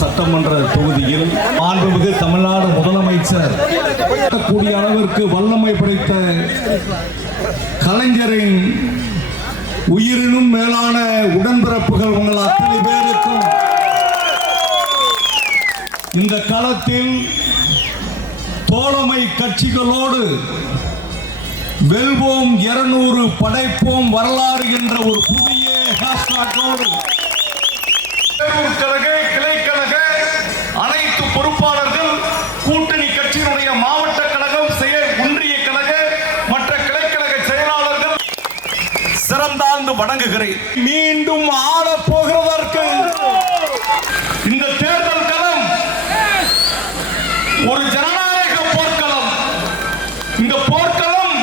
சட்டமன்ற தொகுதியில் மாண்புமிகு தமிழ்நாடு முதலமைச்சர் கூடிய அளவிற்கு வல்லமை படைத்த கலைஞரின் உயிரினும் மேலான உடன்பிறப்புகள் உங்கள் அத்தனை பேருக்கும் இந்த களத்தில் தோழமை கட்சிகளோடு வெல்வோம் 200 படைப்போம் வரலாறு என்ற ஒரு புதிய ஹேஷ்டாகோடு கிளைக்கழக அனைத்து பொறுப்பாளர்கள் கூட்டணி கட்சியினுடைய மாவட்ட கழகம் ஒன்றிய கழக மற்ற கிளைக்கழக செயலாளர்கள் சிறந்தாழ்ந்து வணங்குகிறேன். மீண்டும் ஆள போகிறதற்கு இந்த தேர்தல் களம் ஒரு ஜனநாயக போர்க்களம். இந்த போர்க்களம்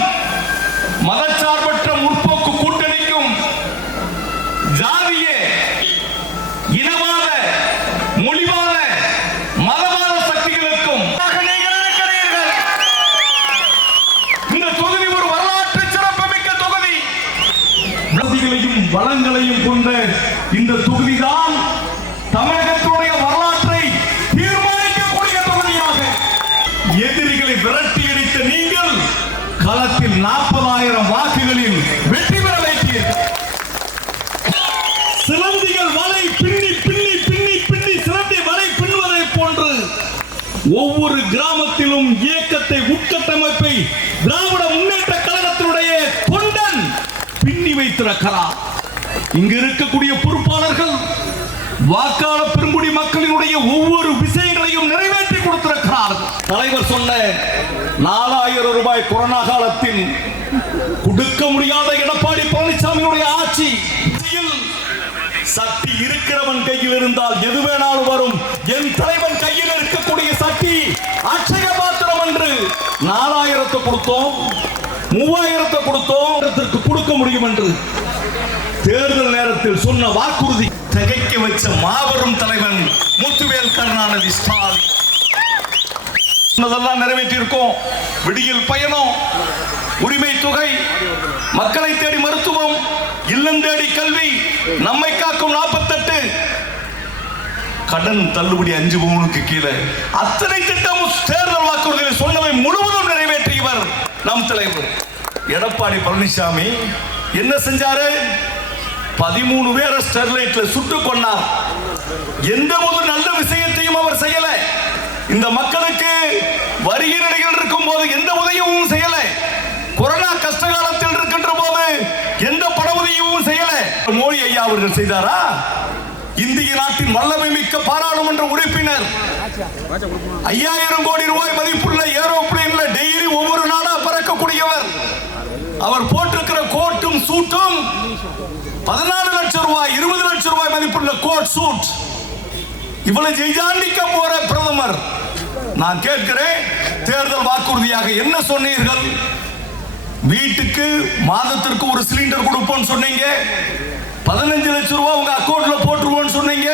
மதச்சார்பற்ற முற்போக்கு கூட்டணிக்கும் ஜாதிய இனவாத மொழிவாத மதவாத சக்திகளுக்கும் இந்த தொகுதி ஒரு வரலாற்று சிறப்புமிக்க தொகுதி. வசதிகளையும் வளங்களையும் கொண்ட இந்த தொகுதிதான் தமிழகத்துடைய வரலாற்றை தீர்மானிக்கக்கூடிய தொகுதியாக எதிரிகளை விரட்டி அடித்த நீங்கள் களத்தில் 40,000 வாக்குகளில் வெற்றி பெற வைத்தீர்கள். சிலந்திகள் வலை பின்னி பின்னி பின்னி பின்னி சிலந்தி வலை பின்னுவதை போன்று ஒவ்வொரு கிராமத்திலும் இயக்கத்தை உட்கட்டமைப்பை திராவிட முன்னேற்ற கழகத்தினுடைய தொண்டன் பின்னி வைத்திருக்கிறார். இங்கு இருக்கக்கூடிய பொறுப்பாளர்கள் வாக்காளர் பெருங்குடி மக்களினுடைய ஒவ்வொரு விஷயங்களையும் நிறைவேற்றி கொடுத்திருக்கிறார்கள். தலைவர் சொன்ன 4,000 ரூபாய் கொரோனா காலத்தில் கொடுக்க முடியாத எடப்பாடி பழனிசாமியுடைய ஆட்சி சக்தி இருக்கிறவன் கையில் இருந்தால் எது வேணாலும் வரும். என் தலைவன் கையில் இருக்கக்கூடிய சக்தி அட்சய பாத்திரம் என்று 4,000 கொடுத்தோம், 3,000 கொடுத்தோம், கொடுக்க முடியும் என்று தேர்தல் நேரத்தில் சொன்ன வாக்குறுதி திகைக்க வச்ச மாபெரும் தலைவன் முத்துவேல் கருணாநிதி ஸ்டாலின் சொன்னதெல்லாம் நிறைவேற்றி இருக்கோம். விடியல் பயணம், உரிமை தொகை, மக்களை தேடி மருத்துவம், இல்லம் தேடி கல்வி, நம்மை காக்கும் 48 கடன் தள்ளுபடி 5 பவுனுக்கு கீழே அத்தனை திட்டமும் தேர்தல் வாக்குறுதியில் சொன்னவை முழுவதும் நிறைவேற்றியவர் நம் தலைவர் எடப்பாடி பழனிசாமி. என்ன செஞ்சாரு? 13 பேரை ஸ்டெர்லைட்ல சுட்டுக் கொண்டார். எந்த ஒரு நல்ல விஷயத்தையும் அவர் செய்யல. இந்த மக்களுக்கு வரியின் நிலையில் இருக்கும் போது எந்த உதவியும் செய்யல. கொரோனா கஷ்ட காலத்தில் இருக்கின்ற போது எந்த பண உதவியும் செய்யல. மோடி ஐயா அவர்கள் செய்தாரா? இந்திய நாட்டின் வல்லமை மிக்க பாராளுமன்ற உறுப்பினர் 5,000 கோடி ரூபாய் மதிப்புள்ள ஏரோப்ளேன்ல டெய்லி ஒவ்வொரு நாளா பறக்கக்கூடியவர். அவர் போட்டிருக்கிற கோட்டும் சூட்டும் 14 லட்சம் ரூபாய் 20 லட்சம் ரூபாய் மதிப்புள்ள கோட் சூட். இவ்வளவு ஜெயிஜாண்டிக்க போற பிரதமர். நான் கேட்கிறேன், தேர்தல் வாக்குறுதியாக என்ன சொன்னீர்கள்? வீட்டுக்கு மாதத்திற்கு ஒரு சிலிண்டர் கொடுப்போம் சொன்னீங்க. 15 லட்சம் ரூபாய் உங்க அக்கௌண்ட்ல போட்டுருவோம் சொன்னீங்க.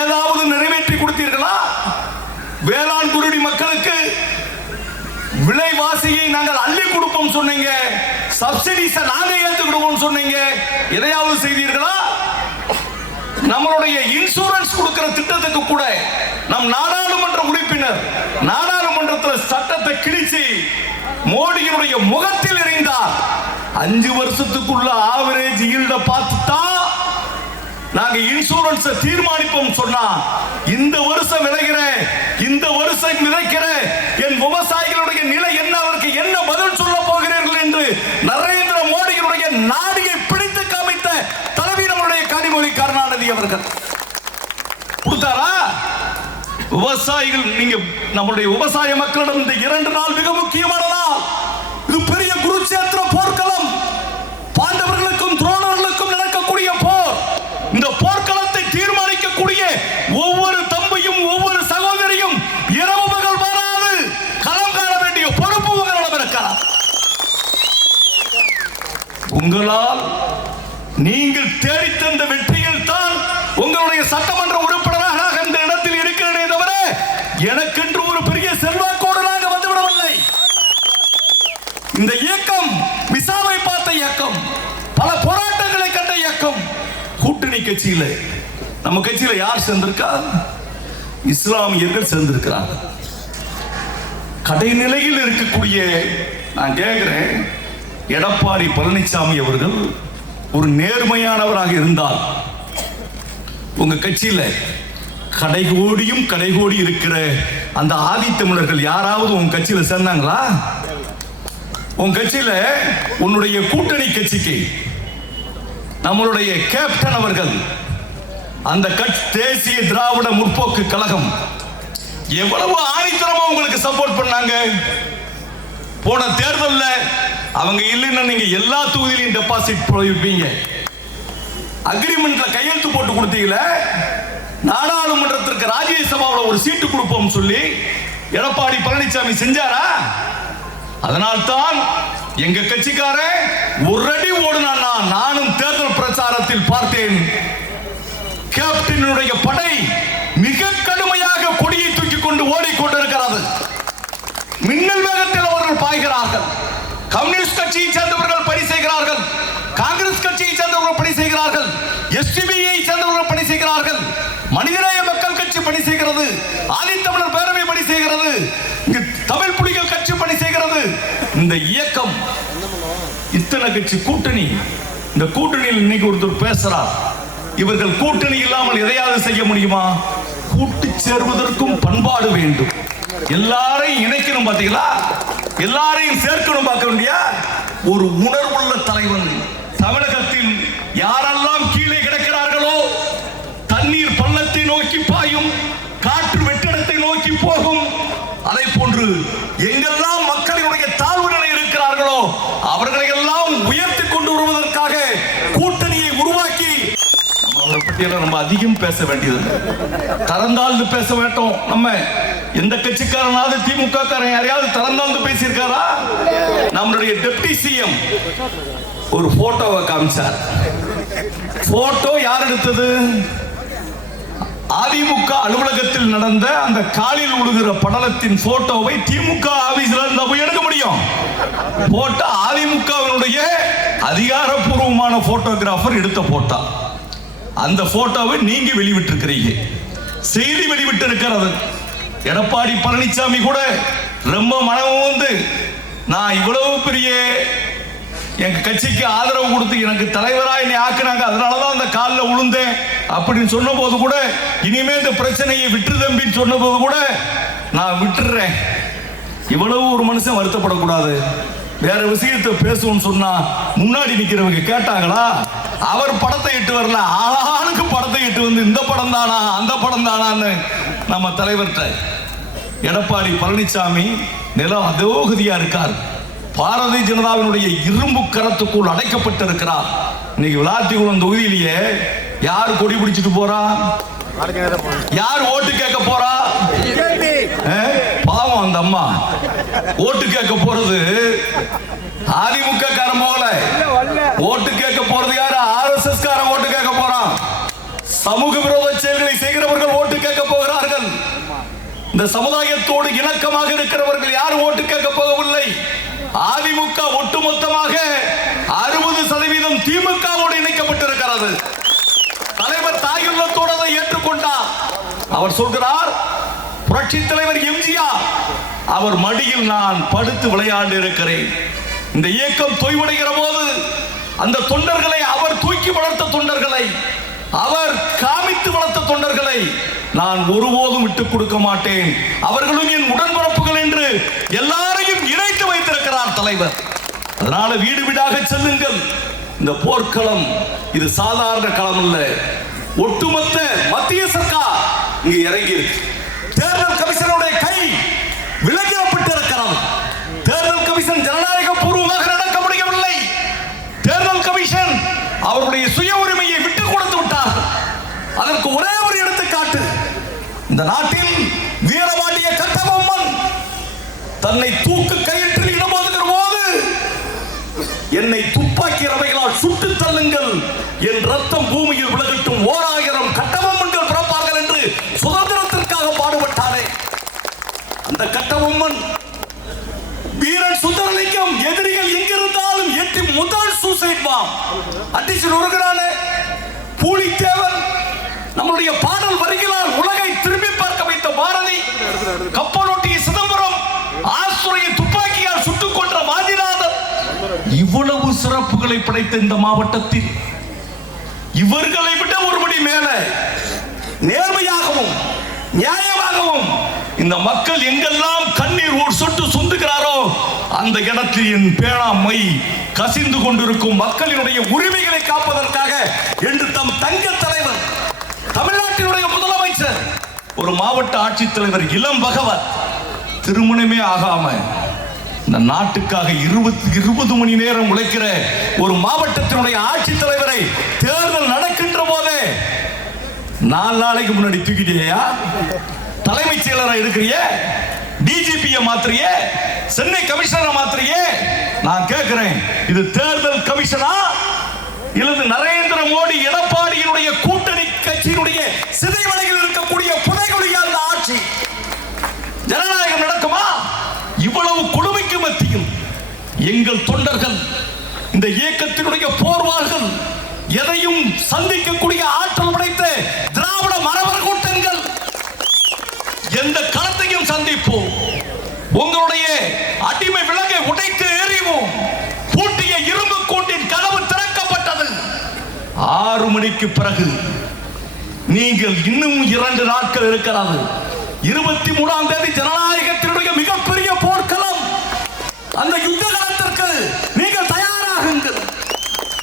ஏதாவது நிறைவேற்றி கொடுத்தீர்களா? வேளாண் குருடி மக்களுக்கு விலைவாசியை நாங்கள் அள்ளி கொடுப்போம் சொன்னீங்க. சப்சிடிஸ் நாங்க ஏத்துக்கிடுவோம் சொன்னீங்க. எதையாவது செய்தீர்களா? நம்மளுடைய இன்சூரன்ஸ் கொடுக்கிற திட்டத்துக்கு கூட நம் நாடாளுமன்ற உறுப்பினர் நாடாளுமன்றத்தில் சட்டத்தை கிழிச்சு மோடியினுடைய முகத்தில் எறிந்தார். 5 வருஷத்துக்குள்ள ஆவரேஜ் ஈல்ட பார்த்துட்டா நாங்க இன்சூரன்ஸ் தீர்மானிப்போம் சொன்னா, இந்த வருஷம் விளைகிற இந்த வருஷம் விதைக்கிற என் விவசாயிகளுடைய நிலை என்ன, அவருக்கு என்ன பதில் சொல்ல போகிறீர்கள் என்று நரேந்திர மோடியினுடைய நாடியை பிடித்து காமித்த தலைவி நம்முடைய கனிமொழி கருணாநிதி அவர்கள் கொடுத்தாரா? விவசாயிகள், நீங்க நம்முடைய விவசாய மக்களிடம் இந்த 2 நாள் மிக முக்கியமான நாள். இது பெரிய குருச்சேத்திர போர்க்களம். பாண்டவர்களுக்கும் துரோணர்களுக்கும் நடக்கக்கூடிய போர். இந்த போர்க்களத்தை தீர்மானிக்கக்கூடிய ஒவ்வொரு தம்பையும் ஒவ்வொரு சகோதரியும் இரவு பகல் மாறாது களம் காண வேண்டிய பொறுப்பு உங்களிடம் இருக்கலாம். உங்களால் நீங்கள் தேடி தந்த வெற்றியில் தான் உங்களுடைய சட்டமன்ற உறுப்பினராக இந்த இடத்தில் இருக்கிறதே தவிர எனக்கென்று ஒரு பெரிய செல்வாக்கோடு நாங்கள் வந்துவிடவில்லை. இந்த இயக்கம் விசாவை பார்த்த இயக்கம், பல போராட்டங்களை கண்ட இயக்கம். கூட்டணி கட்சியில நம்ம கட்சியில யார் சேர்ந்திருக்கா? இஸ்லாமியர்கள் சேர்ந்திருக்கிறார்கள். கடைநிலையில் இருக்கக்கூடிய நான் கேட்கிறேன், எடப்பாடி பழனிசாமி அவர்கள் ஒரு நேர்மையானவராக இருந்தால் உங்க கட்சியில கடைகோடியும் கடைகோடி இருக்கிற அந்த ஆதித்தமிழர்கள் யாராவது உங்க கட்சியில சேர்ந்தாங்களா? உன் கட்சியில உன்னுடைய கூட்டணி கட்சிக்கு நம்மளுடைய கேப்டன் அவர்கள் அந்த தேசிய திராவிட முற்போக்கு கழகம் எவ்வளவு ஆணித்தரமா உங்களுக்கு சப்போர்ட் பண்ணாங்க. போன தேர்தலில் அவங்க இல்லைன்னா நீங்க எல்லா தொகுதியிலையும் டெபாசிட் போயிருப்பீங்க. அக்ரிமெண்ட்ல கையெழுத்து போட்டு கொடுத்தீங்களே, நாடாளுமன்றத்திற்கு ராஜ்யசபாவில் ஒரு சீட்டு கொடுப்போம் சொல்லி எடப்பாடி பழனிசாமி செஞ்சாரா? அதனால்தான் எங்க கட்சிக்காரன் ஒரு அடி ஓடுனா நானும் தேர்தல் பிரச்சாரத்தில் பார்த்தேன். கேப்டனுடைய படை மிக கடுமையாக கொடியை தூக்கி கொண்டு ஓடிக்கொண்டிருக்கிறது. மின்னல் வேகத்தில் அவர்கள் பாய்கிறார்கள். கம்யூனிஸ்ட் கட்சியை சேர்ந்தவர்கள் பணி செய்கிறார்கள், காங்கிரஸ் கட்சியை சேர்ந்தவர்கள் பணி செய்கிறார்கள், எஸ்டிபிஐ சேர்ந்தவர்கள் பணி செய்கிறார்கள், மனிதநேய மக்கள் கட்சி பணி செய்கிறது, ஆதித்தமிழர் பேரவை பணி செய்கிறது, தமிழ் புலிகள் கட்சி பணி செய்கிறது. இந்த இயக்கம் இத்தனை கட்சி கூட்டணி. இந்த கூட்டணியில் இன்னைக்கு ஒருத்தர் பேசுறார், இவர்கள் கூட்டணி இல்லாமல் எதையாவது செய்ய முடியுமா? கூட்டு சேர்வதற்கும் பண்பாடு வேண்டும். எல்லாரையும் இணைக்கணும், பாத்தீங்களா? எல்லாரையும் சேர்க்கணும். பார்க்க வேண்டிய ஒரு உணர்வுள்ள தலைவன். தமிழகத்தில் யாரெல்லாம் கீழே கிடக்கிறார்களோ, தண்ணீர் பள்ளத்தை நோக்கி பாயும், காற்று வெற்றிடத்தை நோக்கி போகும், அதை போன்று எங்கெல்லாம் மக்களினுடைய தாழ்வு நிலை இருக்கிறார்களோ அவர்களை எல்லாம் உயர்த்தி கொண்டு வருவதற்காக கூட்டணியை உருவாக்கி அவரை பற்றியெல்லாம் நம்ம அதிகம் பேச வேண்டியது, தரந்தாழ்ந்து பேச வேண்டாம். நம்ம எந்த கட்சிக்காரனாவது திமுக காரன் யாரையாவது தரந்தாழ்ந்து பேசியிருக்காரா? நம்மளுடைய டெப்டி சிஎம் ஒரு போட்டோவை காமிச்சார். போட்டோ யார் எடுத்தது? அதிமுக அலுவலகத்தில் நடந்த அந்த காலில் உழுகிற படலத்தின் போட்டோவை திமுக ஆபீஸ்ல இருந்தா போய் எடுக்க முடியும். போட்டோ அதிமுகவினுடைய அதிகாரப்பூர்வமான போட்டோகிராஃபர் எடுத்த போட்டோ. அந்த போட்டோவை நீங்க வெளிவிட்டிருக்கிறீங்க, செய்தி வெளிவிட்டு இருக்கிறது. எடப்பாடி பழனிசாமி கூட ரொம்ப மனம் வந்து நான் இவ்வளவு பெரிய எங்க கட்சிக்கு ஆதரவு கொடுத்து எனக்கு தலைவரா என்னை ஆக்குனாங்க, அதனாலதான் அந்த காலில் விழுந்தேன் அப்படின்னு சொன்ன போது கூட, இனிமே இந்த பிரச்சனையை விட்டு தம்பின்னு சொன்ன போது கூட நான் விட்டுறேன். இவ்வளவு ஒரு மனுஷன் வருத்தப்படக்கூடாது. வேற விஷயத்தை பேசுவோம்னு சொன்னா முன்னாடி நிக்கிறவங்க கேட்டாங்களா? அவர் படத்தை இட்டு வரல, ஆளுக்கு படத்தை இட்டு வந்து இந்த படம் தானா அந்த படம் தானான்னு நம்ம தலைவர்கிட்ட எடப்பாடி பழனிசாமி நிலம் அதோகதியா இருக்கார். பாரதிய ஜனதாவினுடைய இரும்பு கரத்துக்குள் அடைக்கப்பட்டிருக்கிறார். இன்னைக்கு விளாத்திக்குளம் தொகுதியிலேயே யார் கொடி பிடிச்சிட்டு போறா? யார் ஓட்டு கேட்க போறா? பாவம் அந்த அம்மா ஓட்டு கேட்க போறது அதிமுக காரன் போகல, ஓட்டு கேட்க போறது யாரு? ஆர்எஸ்எஸ் காரன் ஓட்டு கேட்க போறான். சமூக விரோத செயல்களை செய்கிறவர்கள் ஓட்டு கேட்க போகிறார்கள். இந்த சமுதாயத்தோடு இணக்கமாக இருக்கிறவர்கள் யாரும் ஓட்டு கேட்க போகவில்லை. அதிமுக ஒட்டுமொத்தமாக 60% திமுகவோடு இணைக்கப்பட்டிருக்கிறது. தலைவர் தாயுள்ளத்தோடு அதை ஏற்றுக்கொண்டார். அவர் சொல்கிறார், புரட்சி தலைவர் எம்ஜிஆர் அவர் மடியில் நான் படுத்து விளையாண்டு இருக்கிறேன். இந்த இயக்கம் தொய்வடைகிற போது அந்த தொண்டர்களை, அவர் தூக்கி வளர்த்த தொண்டர்களை, அவர் காமித்து வளர்த்த தொண்டர்களை நான் ஒருபோதும் விட்டுக் கொடுக்க மாட்டேன். அவர்களும் என் உடன்பிறப்புகள் என்று எல்லாரையும் இணைத்து வைத்திருக்கிறார் தலைவர். அதனால வீடு வீடாக செல்லுங்கள். இந்த போர்க்களம் இது சாதாரண களம் அல்ல. ஒட்டுமொத்த மத்திய சர்க்கார் இங்கு இறங்கி தேர்தல் கமிஷனுடைய கை விலகிடப்பட்டிருக்கிறது. தேர்தல் கமிஷன் ஜனநாயக பூர்வமாக நடக்க முடியவில்லை. தேர்தல் கமிஷன் அவருடைய சுய உரிமையை விட்டுக் கொடுத்து விட்டார். அதற்கு ஒரே ஒரு எடுத்துக்காட்டு, இந்த நாட்டில் வீரபாண்டிய கட்டபொம்மன் தன்னை தூக்கு கயிற்றில் இடமோதுகிற போது என்னை துப்பாக்கி ரவைகளால் சுட்டு தள்ளுங்கள், என் ரத்தம் பூமியில் விலகட்டும், 1000 கட்டபொம்மன்கள் பிறப்பார்கள் என்று சுதந்திரத்திற்காக பாடுபட்டாரே அந்த கட்டபொம்மன். வீரன் சுந்தரலிங்கம் எதிரிகள் எங்கிருந்தாலும் எட்டி முதல் சூசைட் பாம் அடிச்சு நொறுகிறானே. பூலித்தேவன் நம்முடைய பாடல் வரிகளால் உலகை திரும்பி பார்க்க ஆற்றலை படைத்த இந்த மாவட்டத்தில் இவர்களை விட ஒருபடி மேல நேர்மையாகவும் நியாயமாகவும் இந்த மக்கள் எங்கெல்லாம் கண்ணீர் ஒரு சொட்டு சொந்துகிறாரோ அந்த இடத்தில் என் பேணாமை கசிந்து கொண்டிருக்கும். மக்களினுடைய உரிமைகளை காப்பதற்காக என்று தம் தங்க தலைவர் தமிழ்நாட்டினுடைய முதலமைச்சர் ஒரு மாவட்ட ஆட்சித்தலைவர் இளம் பகவத் திருமணமே ஆகாம இந்த நாட்டுக்காக 20 மணி நேரம் உழைக்கிற ஒரு மாவட்டத்தினுடைய ஆட்சித்தலைவரை தேர்தல் நடக்கின்ற போதே 4 நாளைக்கு முன்னாடி தூக்கிட்டியா? தலைமைச் செயலரா இருக்கிறிய, டிஜிபிய மாத்திரிய, சென்னை கமிஷனரை மாத்திரிய. நான் கேட்கிறேன், இது தேர்தல் கமிஷனா இல்லது நரேந்திர மோடி எடப்பாடியினுடைய கூட்டணி கட்சியினுடைய சிதைவலையில் இருக்கக்கூடிய புதைகுழியா இந்த ஆட்சி? ஜனநாயகம் நடக்குமா? இவ்வளவு கொடுமைக்கு மத்தியில் எங்கள் தொண்டர்கள், இந்த இயக்கத்தினுடைய போர்வாள்கள், எதையும் சந்திக்கக்கூடிய ஆற்றல் படைத்த திராவிட மரபர் கூட்டங்கள் எந்த களத்தையும் சந்திப்போம். உங்களுடைய அடிமை விலங்கை உடைத்து எறிவோம். பூட்டிய இரும்பு கூண்டின் கதவு திறக்கப்பட்டது. 6 மணிக்கு பிறகு நீங்கள் இன்னும் 2 நாட்கள் இருக்கிறது. 23ஆம் தேதி ஜனநாயகத்தினுடைய மிகப்பெரிய போர்க்களம். அந்த யுத்த காலத்திற்கு நீங்கள் தயாராகுங்கள்.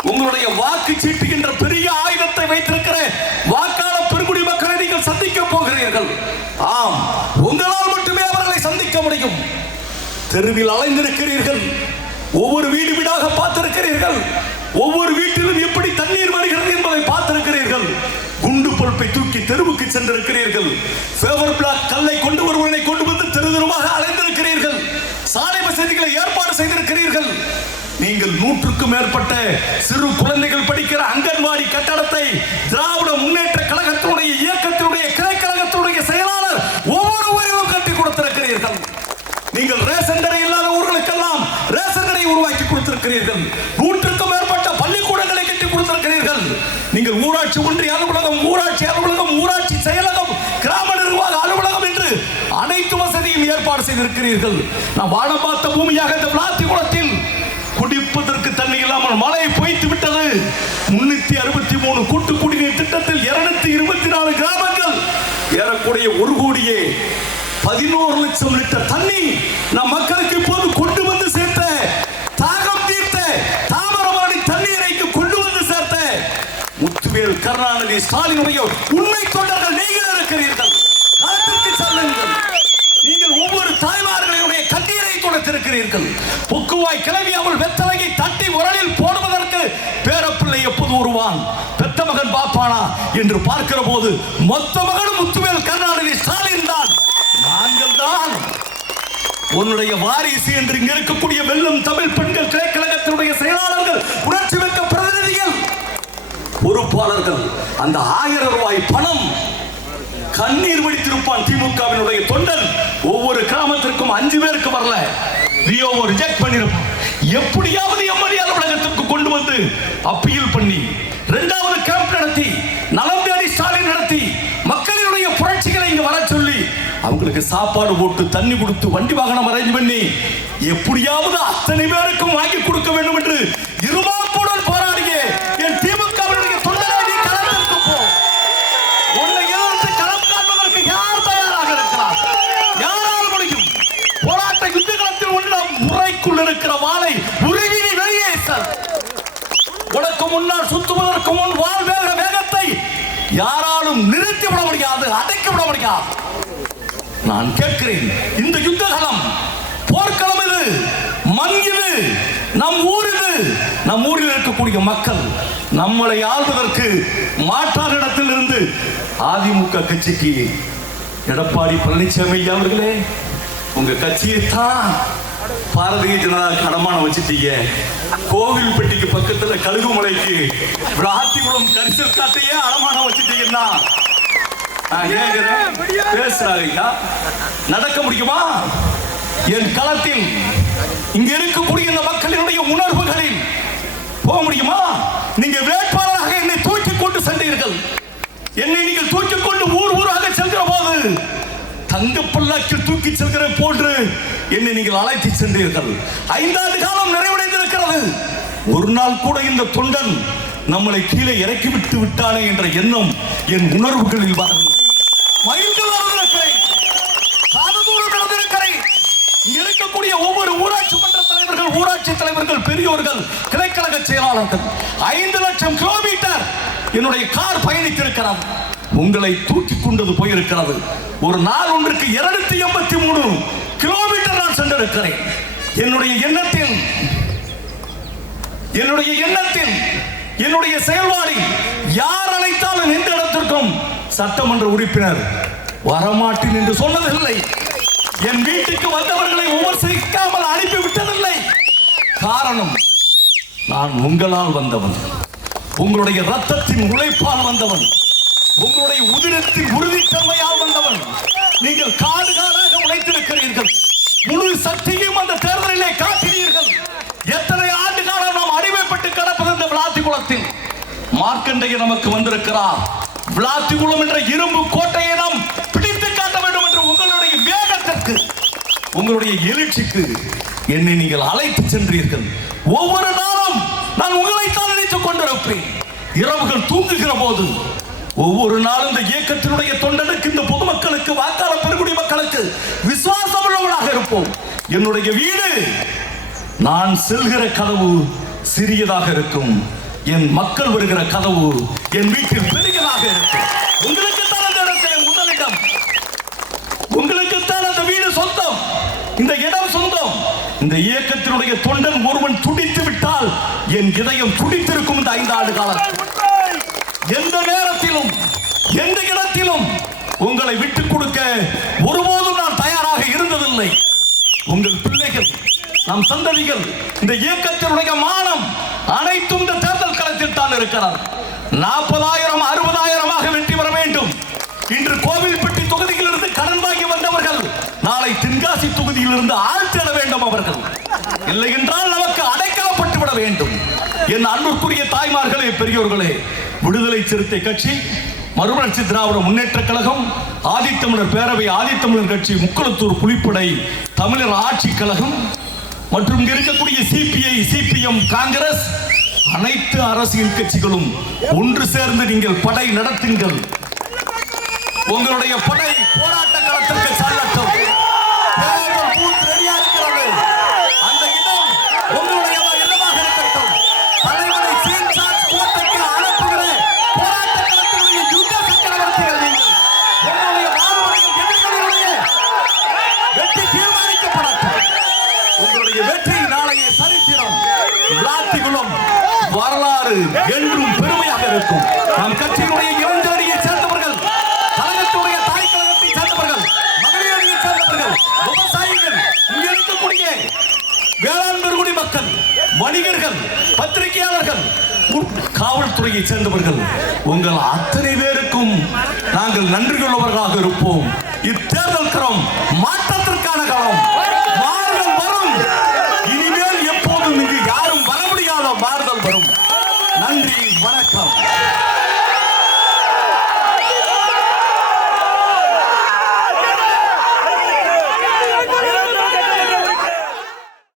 உங்களுடைய வாக்கு சீட்டு என்ற பெரிய ஆயுதத்தை வைத்திருக்கிற வாக்காளர் பெருங்குடி மக்களை நீங்கள் சந்திக்க போகிறீர்கள். ஆம், உங்களால் மட்டுமே அவர்களை சந்திக்க முடியும். தெருவில் அலைந்திருக்கிறீர்கள், ஒவ்வொரு வீடு வீடாக பார்த்திருக்கிறீர்கள், ஒவ்வொரு வீட்டிலும் எப்படி தண்ணீர் வருகிறது என்பதை பார்த்திருக்கிறீர்கள். குண்டு பொறுப்பை தூக்கி தெருவுக்கு சென்றிருக்கிறீர்கள். ஃபேவர் பிளாக் கல்லை கொண்டு வருவதை கொண்டு வந்து தெரு தெருவாக அலைந்திருக்கிறீர்கள். சாலை வசதிகளை ஏற்பாடு செய்திருக்கிறீர்கள். நீங்கள் 100க்கும் மேற்பட்ட சிறு குழந்தைகள் படிக்கிற அங்கன்வாடி கட்டடத்தை திராவிட முன்னேற்ற கழகத்தினுடைய இயக்கத்தினுடைய கிளைக்கழகத்தினுடைய செயலாளர் ஒவ்வொருவரும் கட்டி கொடுத்திருக்கிறீர்கள். நீங்கள் ரேஷன் கடை இல்லாத ஊர்களுக்கெல்லாம் ரேஷன் கடை உருவாக்கி கொடுத்திருக்கிறீர்கள். 100க்கும் மேற்பட்ட பள்ளிக்கூடங்களை கட்டி கொடுத்திருக்கிறீர்கள். நீங்கள் ஊராட்சி ஒன்றிய அலுவலகம், ஊராட்சி அலுவலகம், ஊராட்சி செயலகம், கிராம நிர்வாக அலுவலகம் என்று அனைத்து வசதியும் ஏற்பாடு செய்திருக்கிறீர்கள். நான் வாழ பார்த்த பூமியாக இந்த விளாத்திக்குளத்தில் குடிப்பதற்கு தண்ணி இல்லாமல் மழை பொய்த்து விட்டது. 363 கூட்டு குடிநீர் திட்டத்தில் 224 கிராமங்கள், ஏறக்கூடிய 1,11,00,000 லிட்டர் தண்ணி நம் மக்களுக்கு இப்போது கொண்டு வந்து சேர்த்த, தாகம் தீர்த்த தாமிரபரணி தண்ணீரை கொண்டு வந்து சேர்த்த முத்துவேல் கருணாநிதி ஸ்டாலினுடைய உண்மை தொண்டர்கள் நீங்கள் இருக்கிறீர்கள். களத்திற்கு செல்லுங்கள். நீங்கள் ஒவ்வொரு தாய்மார்களுடைய கண்ணீரை துடைத்திருக்கிறீர்கள். பொக்குவாய் கிளவி அவள் வெத்தலையை தட்டி உரலில் போடுவதற்கு பேரப்பிள்ளை எப்போது வருவான், பெத்த மகன் பாப்பானா என்று பார்க்கிற போது மொத்த மகனும் முத்துவேல் கருணாநிதி ஸ்டாலின் தான். நாங்கள் தான் உன்னுடைய வாரிசு என்று இங்க இருக்கக்கூடிய வெல்லும் தமிழ் பெண்கள் கிளைக்கழகத்தினுடைய செயலாளர்கள், உணர்ச்சி மிக்க பிரதிநிதிகள், பொறுப்பாளர்கள். அந்த 1000 ரூபாய் பணம் கண்ணீர் வடித்திருப்பான் திமுகவினுடைய தொண்டன். ஒவ்வொரு கிராமத்திற்கும் 5 பேருக்கு வரல, விஓ ரிஜெக்ட் பண்ணிருப்பான். எப்படியாவது எம்எல்ஏ அலுவலகத்திற்கு கொண்டு வந்து அப்பீல் பண்ணி 2வது கேம்ப் நடத்தி, நலம் தேடி ஸ்டாலின் நடத்தி, மக்களினுடைய புரட்சிகளை இங்க வர சொல்லி அவங்களுக்கு சாப்பாடு போட்டு தண்ணி கொடுத்து வண்டி வாகனம் அரேஞ்ச் பண்ணி எப்படியாவது அத்தனை பேருக்கும் வாங்கி கொடுக்க வேண்டும் என்று இருமாப்புடன் போராடிய என் திமுகவினுடைய தொண்டனை நீ களத்திற்கு போ. உன்னை எதிர்த்து களம் காண்பதற்கு யார் தயாராக இருக்கிறார்? யாரால் முடியும்? போராட்ட யுத்த களத்தில் உன்னிடம் முறைக்குள் இருக்கிற வாளை உருகி வெளியே செல். உனக்கு முன்னால் சுத்துவதற்கு முன் வாழ் வேக வேகத்தை யாராலும் நிறுத்திவிட முடியாது, அடக்கிவிட முடியாது. நான் கேட்கிறேன், இந்த யுத்த களம், போர்க்களம் இது, மண் இது, நம் ஊர் இது. நம் ஊரில் இருக்கக்கூடிய மக்கள் நம்மளை ஆள்வதற்கு மாற்றான இடத்தில் இருந்து அதிமுக கட்சிக்கு எடப்பாடி பழனிசாமி அவர்களே, உங்க கட்சியை தான் பாரதிய ஜனதா கடமான வச்சுட்டீங்க. கோவில்பட்டிக்கு பக்கத்துல கழுகுமலைக்கு விளாத்திக்குளம் கரிசல் காட்டையே அடமானம் வச்சுட்டீங்கன்னா பேசுறாங்க. நடக்க முடியுமா? என் களத்தில் இங்க இருக்கக்கூடிய இந்த மக்களினுடைய உணர்வுகளில் போக முடியுமா? நீங்க வேட்பாளராக என்னை தூக்கி கொண்டு சென்றீர்கள். என்னை நீங்கள் தூக்கி கொண்டு ஊர் ஊராக செல்கிற போது தங்க பல்லாக்கில் தூக்கி செல்கிற போன்று என்னை நீங்கள் அழைத்து சென்றீர்கள். 5 ஆண்டு காலம் நிறைவடைந்திருக்கிறது. ஒரு நாள் கூட இந்த தொண்டன் நம்மளை கீழே இறக்கி விட்டு விட்டானே என்ற எண்ணம் என் உணர்வுகளில் வரவில்லை. மயில்கள் நடந்திருக்கிறேன், சாததூரம் நடந்திருக்கிறேன். இருக்கக்கூடிய ஒவ்வொரு ஊராட்சி மன்ற தலைவர்கள், ஊராட்சி தலைவர்கள், பெரியோர்கள், கிளைக்கழக செயலாளர்கள் 5 லட்சம் கிலோமீட்டர் என்னுடைய கார் பயணித்திருக்கிறது. உங்களை தூக்கி கொண்டது போயிருக்கிறது. ஒரு நாள் ஒன்றுக்கு 283 கிலோமீட்டர் நான் சென்றிருக்கிறேன். என்னுடைய எண்ணத்தில் என்னுடைய செயல்பாடில் யார் அழைத்தாலும் எந்த இடத்திற்கும் சட்டமன்ற உறுப்பினர் வரமாட்டேன் என்று சொன்னதில்லை. என் வீட்டுக்கு வந்தவர்களை விமர்சிக்காமல் அனுப்பிவிட்டதில்லை. காரணம், நான் உங்களால் வந்தவன், உங்களுடைய ரத்தத்தின் உழைப்பால் வந்தவன், உங்களுடைய உதிரத்தின் உறுதித்தன்மையால் வந்தவன். நீங்கள் காடு காடாக உழைத்திருக்கிறீர்கள். முழு சக்தியும் அந்த தேர்தலிலே காட்டினீர்கள். எத்தனை ஆண்டு காலம் நாம் அடிமைப்பட்டு கிடப்பது இந்த விளாத்திக்குளத்தில். மார்க்கண்டைய நமக்கு வந்திருக்கிறார். விளாத்திக்குளம் என்ற இரும்பு கோட்டையை நாம் பிடித்து காட்ட வேண்டும் என்று உங்களுடைய வேகத்திற்கு, உங்களுடைய எழுச்சிக்கு என்னை நீங்கள் அழைத்து சென்றீர்கள். ஒவ்வொரு நாளும் நான் உங்களைத்தான் நினைத்துக் கொண்டிருப்பேன். இரவுகள் தூங்குகிற போது ஒவ்வொரு நாளும் இந்த இயக்கத்தினுடைய தொண்டனுக்கு, இந்த பொதுமக்களுக்கு, வாக்காளர் பெருங்குடி மக்களுக்கு விசுவாசம் உள்ளவர்களாக இருப்போம். என்னுடைய வீடு, நான் செல்கிற கதவு சிறியதாக இருக்கும். என் மக்கள் வருகிற கதவு என் வீட்டில் பெரியதாக இருக்கும். உங்களுக்கு தான் அந்த இடத்தில் முதலிடம், உங்களுக்கு தான் அந்த வீடு சொந்தம், இந்த இடம் சொந்தம். இந்த இயக்கத்தினுடைய தொண்டன் ஒருவன் துடித்து விட்டால் என் இதயம் துடித்திருக்கும். இந்த 5 ஆண்டு காலம் எந்த நேரத்திலும் எந்த இடத்திலும் உங்களை விட்டுக் கொடுக்க ஒருபோதும் நான் தயாராக இருந்ததில்லை. உங்கள் பிள்ளைகள், நம் சந்ததிகள், இந்த இயக்கத்தினுடைய மானம் அனைத்தும் இந்த தேர்தல் களத்தில் தான் இருக்கிறார். 40,000 60,000 வெற்றி பெற வேண்டும். இன்று கோவில்பட்டி தொகுதியில் இருந்து கடன் வாங்கி வந்தவர்கள் நாளை தென்காசி தொகுதியில் இருந்து ஆள் தேட வேண்டும். அவர்கள் இல்லை என்றால் நமக்கு அடைக்கலப்பட்டு விட வேண்டும். என் அன்புக்குரிய தாய்மார்களே, பெரியோர்களே, விடுதலை சிறுத்தை கட்சி, மறுமலர்ச்சி திராவிட முன்னேற்ற கழகம், ஆதித்தமிழர் பேரவை, ஆதித்தமிழர் கட்சி, முக்குளத்தூர் புலிப்படை, தமிழர் ஆட்சி கழகம் மற்றும் இருக்கக்கூடிய சிபிஐ, சிபிஎம், காங்கிரஸ், அனைத்து அரசியல் கட்சிகளும் ஒன்று சேர்ந்து நீங்கள் படை நடத்துங்கள். உங்களுடைய படை போராட்ட களத்திற்கு செல்லட்டும். அந்த இடம் உங்களுடைய இடமாக இருக்கட்டும். தலைவரை கோட்டைக்கு அனுப்புகிற போராட்ட களத்தினுடைய யுத்த சக்கரவர்த்திகள் நீங்கள். உங்களுடைய எதிரிகளுடைய வெற்றி தீர்மானிக்கப்படட்டும். உங்களுடைய வெற்றி நாளைய சரித்திரம், விளாத்திக்குளம் வரலாறு என்றும் பெருமையாக இருக்கும். நம் கட்சியினுடைய இளஞ்சோடியை சேர்ந்தவர்கள், கழகத்துடைய தாய் கழகத்தை சேர்ந்தவர்கள், மகளிரையை சேர்ந்தவர்கள், விவசாயிகள், இங்க இருக்கக்கூடிய வேளாண் பெருங்குடி மக்கள், வணிகர்கள், பத்திரிகையாளர்கள், காவல்துறையை சேர்ந்தவர்கள், உங்கள் அத்தனை பேருக்கும் நாங்கள் நன்றி உள்ளவர்களாக இருப்போம். இத்தேர்தல் களம் மாற்றத்திற்கான களம்.